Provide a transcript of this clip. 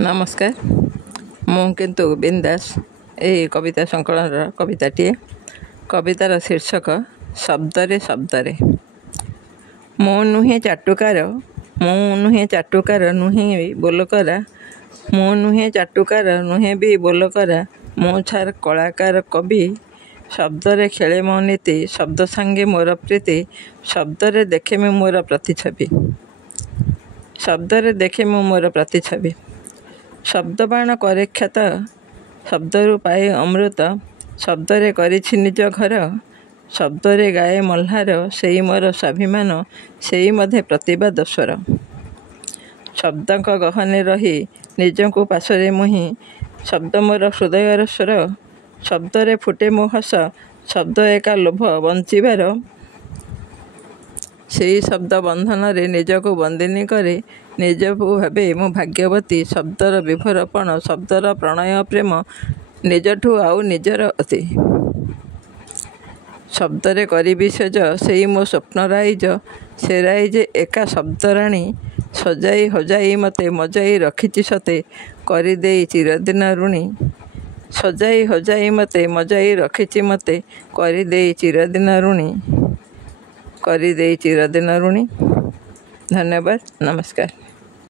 नमस्कार मु किंतु बिंदास यही कविता संकलन कविताटीए कवितार शीर्षक शब्दरे शब्दरे। मु नुहे चाटुकार नुहे बोलकरा मु नुहे चाटुकार नुहे भी बोलकरा मु छार कलाकार कवि शब्दरे खेले मो नीति शब्द सांगे मोर प्रीति शब्दरे देखे मु मोर प्रतिछवि शब्दरे देखे मु मोर प्रतिछवि शब्द बाण करे ख्यात शब्दरू पाए अमृत शब्दरे करिछि निज घर शब्दरे गाए मल्हार सेई मोर स्वाभिमान सेई मधे प्रतिवाद स्वर शब्दक गहने रही निजको पाशरे मुहि शब्द मोर हृदयर स्वर शब्दरे फुटे मो हस शब्द एका लोभ बंचिबार सेई शब्द बंधन रे निजको बंदिनी करे निजको भावे मु भाग्यवती शब्दर विभरपण शब्दर प्रणय प्रेम निजठू आउ निजर अति शब्दरे करी सज सेई मो स्वप्न राइज से राइज एका शब्दराणी सजाई हजाई मते मजाई रखिछि सते करी देई चिरदिन ऋणी सजाई हजाई मते मजाई रखिछि मते करी देई चिरदिन ऋणी करी देई चिरदिन ऋणी। धन्यवाद, नमस्कार।